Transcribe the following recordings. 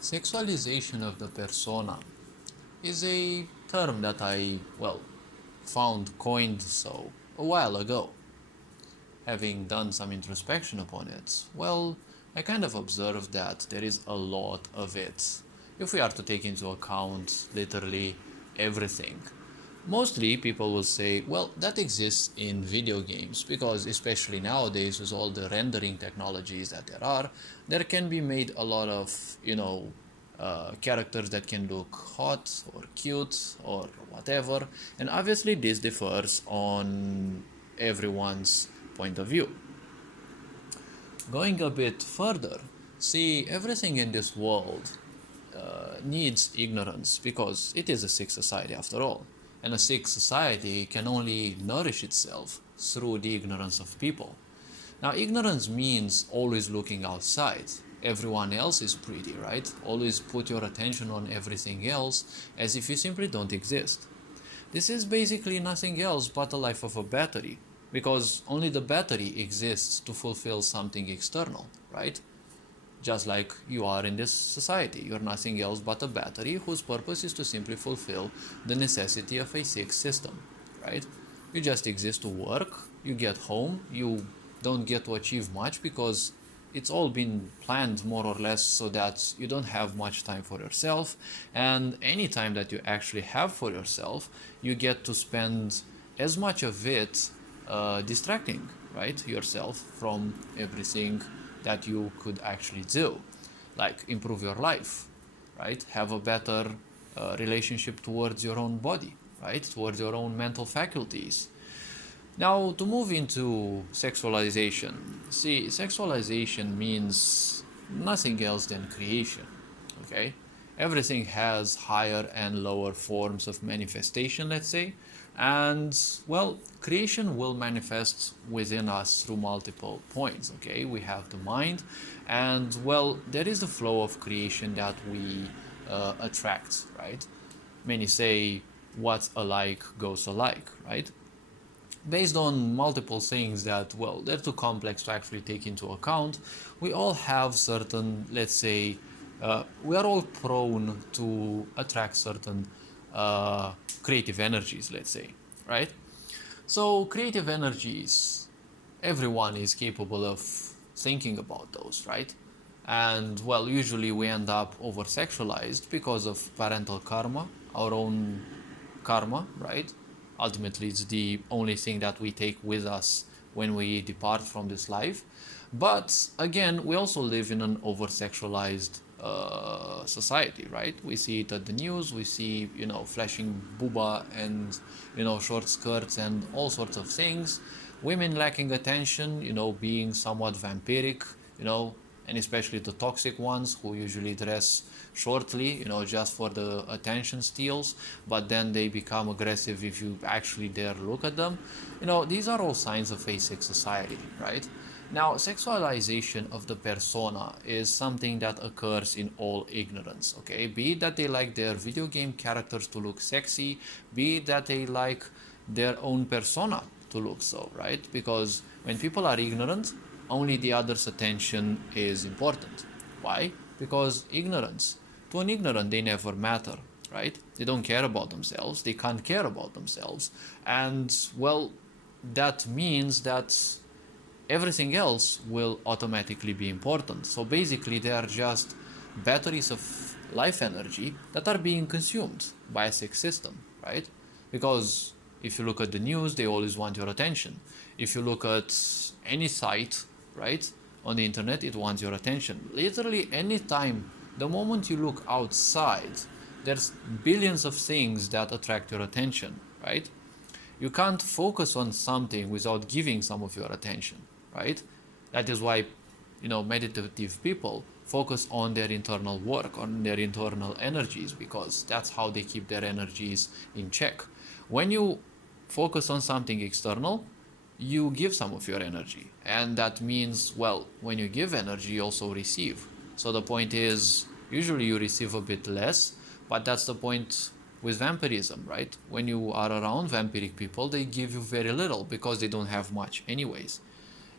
Sexualization of the persona is a term that I, found coined so a while ago. Having done some introspection upon it, I kind of observed that there is a lot of it. If we are to take into account literally everything, mostly people will say, well, that exists in video games because, especially nowadays, with all the rendering technologies that there can be made a lot of, characters that can look hot or cute or whatever. And obviously, this differs on everyone's point of view. Going a bit further, see, everything in this world needs ignorance because it is a sick society after all. And a sick society can only nourish itself through the ignorance of people. Now, ignorance means always looking outside. Everyone else is pretty, right? Always put your attention on everything else as if you simply don't exist. This is basically nothing else but the life of a battery, because only the battery exists to fulfill something external, right? Just like you are in this society. You're nothing else but a battery whose purpose is to simply fulfill the necessity of a sick system, right? You just exist to work, you get home, you don't get to achieve much because it's all been planned more or less so that you don't have much time for yourself, and any time that you actually have for yourself, you get to spend as much of it distracting, right, yourself from everything that you could actually do, like improve your life, right? Have a better relationship towards your own body, right? Towards your own mental faculties. Now, to move into sexualization. See, sexualization means nothing else than creation, okay? Everything has higher and lower forms of manifestation, let's say. And, creation will manifest within us through multiple points, okay? We have the mind, and, there is the flow of creation that we attract, right? Many say, what's alike goes alike, right? Based on multiple things that, they're too complex to actually take into account, we all have certain, let's say, we are all prone to attract certain creative energies, let's say, right? So, creative energies, everyone is capable of thinking about those, right? And, usually we end up over sexualized because of parental karma, our own karma, right? Ultimately, it's the only thing that we take with us when we depart from this life. But again, we also live in an over sexualized society, right? We see it at the news, we see, flashing booba and, short skirts and all sorts of things. Women lacking attention, being somewhat vampiric, and especially the toxic ones who usually dress shortly, just for the attention steals, but then they become aggressive if you actually dare look at them. These are all signs of a sick society, right? Now, sexualization of the persona is something that occurs in all ignorance, okay? Be it that they like their video game characters to look sexy, be it that they like their own persona to look so, right? Because when people are ignorant, only the other's attention is important. Why? Because ignorance. To an ignorant, they never matter, right? They don't care about themselves. They can't care about themselves. And, that means that everything else will automatically be important. So basically, they are just batteries of life energy that are being consumed by a sick system, right? Because if you look at the news, they always want your attention. If you look at any site, right, on the internet, it wants your attention. Literally any time, the moment you look outside, there's billions of things that attract your attention, right? You can't focus on something without giving some of your attention, right? That is why, meditative people focus on their internal work, on their internal energies, because that's how they keep their energies in check. When you focus on something external, you give some of your energy. And that means, when you give energy, you also receive. So the point is, usually you receive a bit less, but that's the point with vampirism, right? When you are around vampiric people, they give you very little because they don't have much anyways.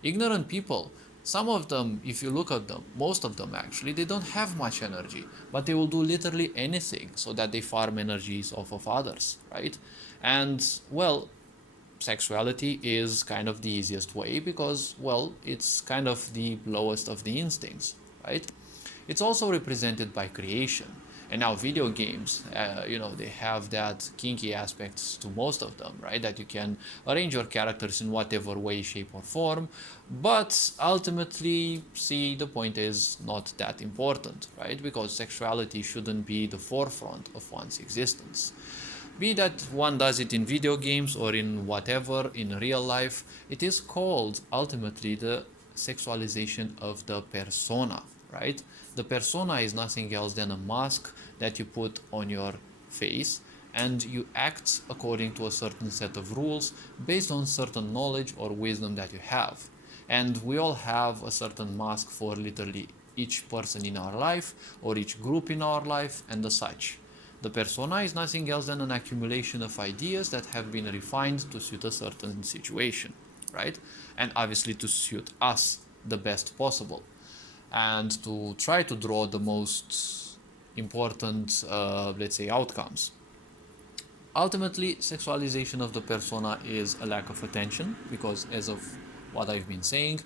Ignorant people Some of them, if you look at them, most of them actually, they don't have much energy, but they will do literally anything so that they farm energies off of others, right? And well, sexuality is kind of the easiest way because, well, it's kind of the lowest of the instincts, right? It's also represented by creation. And now video games, they have that kinky aspects to most of them, right? That you can arrange your characters in whatever way, shape, or form. But ultimately, see, the point is not that important, right? Because sexuality shouldn't be the forefront of one's existence. Be that one does it in video games or in whatever, in real life, it is called ultimately the sexualization of the persona, right? The persona is nothing else than a mask that you put on your face and you act according to a certain set of rules based on certain knowledge or wisdom that you have. And we all have a certain mask for literally each person in our life or each group in our life and the such. The persona is nothing else than an accumulation of ideas that have been refined to suit a certain situation, right? And obviously to suit us the best possible and to try to draw the most important, let's say, outcomes. Ultimately, sexualization of the persona is a lack of attention because, as of what I've been saying,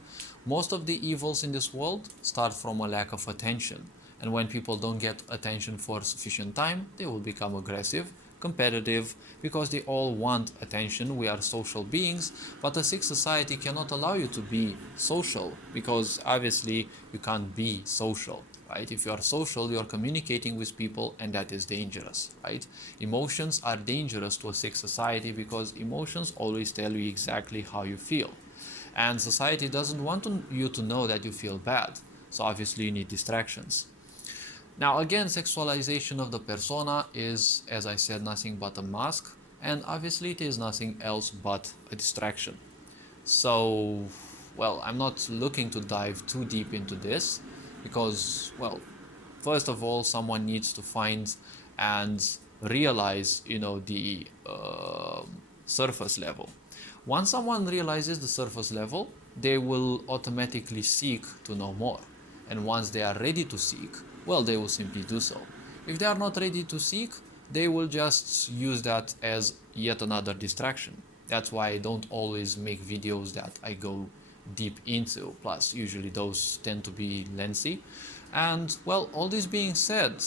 most of the evils in this world start from a lack of attention. And when people don't get attention for sufficient time, they will become aggressive, competitive, because they all want attention. We are social beings, but a sick society cannot allow you to be social because obviously you can't be social, right? If you are social, you are communicating with people and that is dangerous, right? Emotions are dangerous to a sick society because emotions always tell you exactly how you feel. And society doesn't want you to know that you feel bad. So obviously you need distractions. Now again, sexualization of the persona is, as I said, nothing but a mask, and obviously it is nothing else but a distraction. So, well, I'm not looking to dive too deep into this because, well, first of all, someone needs to find and realize, the surface level. Once someone realizes the surface level, they will automatically seek to know more. And once they are ready to seek, well, they will simply do so. If they are not ready to seek, they will just use that as yet another distraction. That's why I don't always make videos that I go deep into. Plus, usually those tend to be lengthy. And, well, all this being said,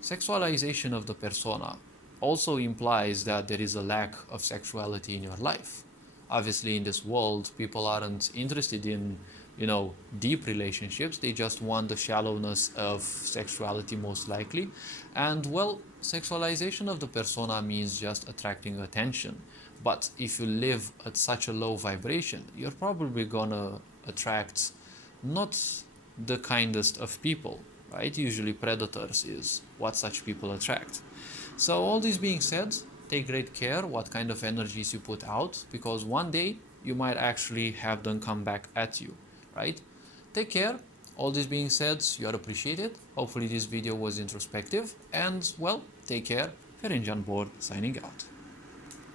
sexualization of the persona also implies that there is a lack of sexuality in your life. Obviously, in this world, people aren't interested in, deep relationships. They just want the shallowness of sexuality, most likely. And, well, sexualization of the persona means just attracting attention. But if you live at such a low vibration, you're probably gonna attract not the kindest of people, right? Usually predators is what such people attract. So all this being said, take great care what kind of energies you put out, because one day you might actually have them come back at you, right? Take care. All this being said, you are appreciated. Hopefully this video was introspective, and well, take care. Ferenc on board, signing out.